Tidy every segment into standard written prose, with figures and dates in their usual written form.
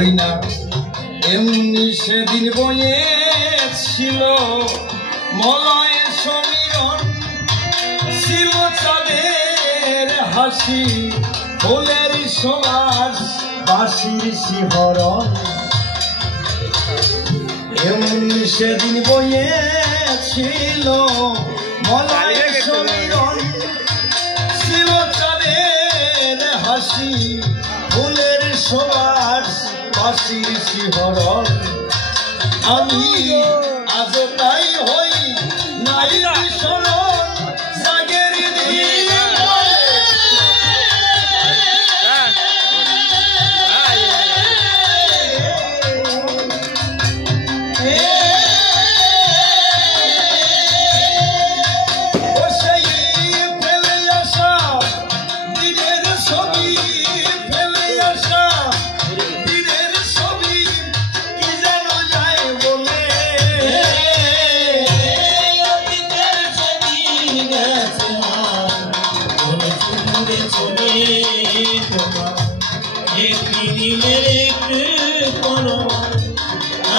ওই না এমনি সেদিন বয়েছিল মলয় সমীরণ, ছিল চাঁদের হাসি ফুলের সমাজ বাঁশির শিহরণ। এমনি সেদিন বয়েছিল মলয় সমীরণ, ছিল চাঁদের হাসি ফুলের সমাজ বাঁশির শিহরণ। আমি আজ তাই হই নাই বিস্মরণ, জাগের দিন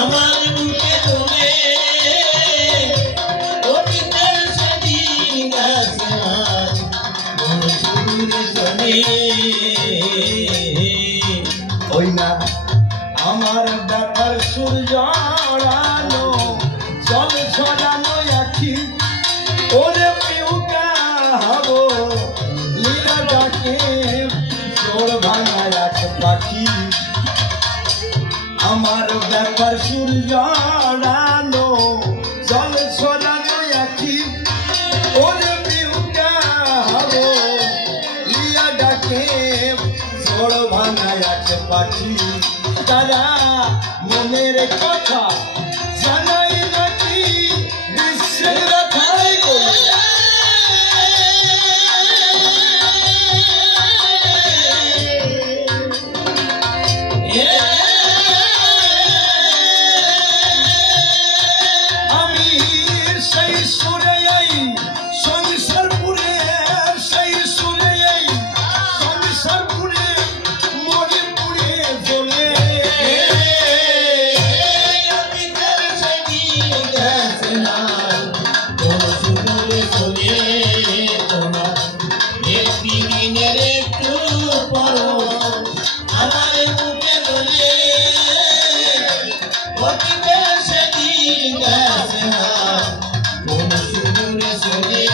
আমার বুকে তোলে অতীতের সেদিন গাছে চলে। ওই না আমার ব্যথার সুর জড়ানো জল ছড়ানো আখি, ওরে পিউকা হবো লীলা ডাকে জোর ভাঙা এক পাখি। আমার ব্যাপার সুর জড়ানো জল ছড়ানো আখি, ওরে পিউকা হবো লীলা ডাকে জোর ভাঙা এক পাখি। তারা মনের কথা জানাই নাকি বিশ্বের কথাই বলে। আমি সেই সুরে সংসারপুরে, সেই সুরে সংসারপুরে মরে পুড়ে জ্বলে। আমার বুকে তোলে অতীতের সেদিন গাছে কোন সুদূরে চলে।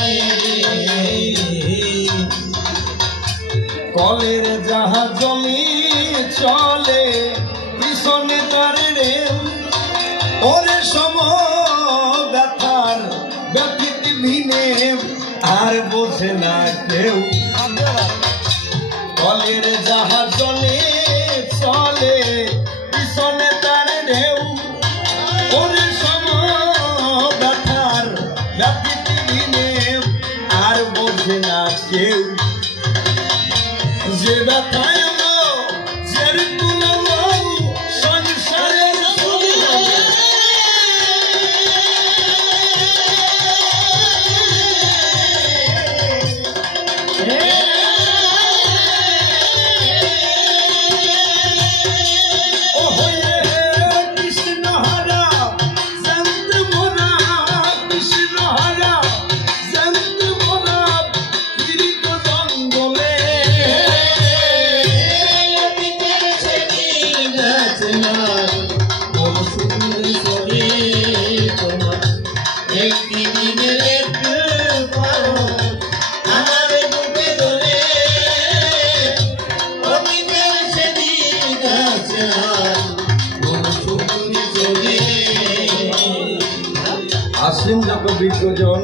কলের জাহাজ জমি চলে পিছনে তার রেল, ওরে সম ব্যথার ব্যথিত ভিনে আর বোঝে না কেউ। কলের জাহাজ জলে চলে পিছনে তার ঢেউ, ওরে সম ব্যথার ব্যথিত ভিনে আর বোঝে না কেউ। যে ব্যথায় যে তুলনা সংসারের একটি দিনের একটু আমার বুকে তোলে অতীতের সেদিন গাছে কোন সুদূরে চলে। আসেন যত বিজ্ঞজন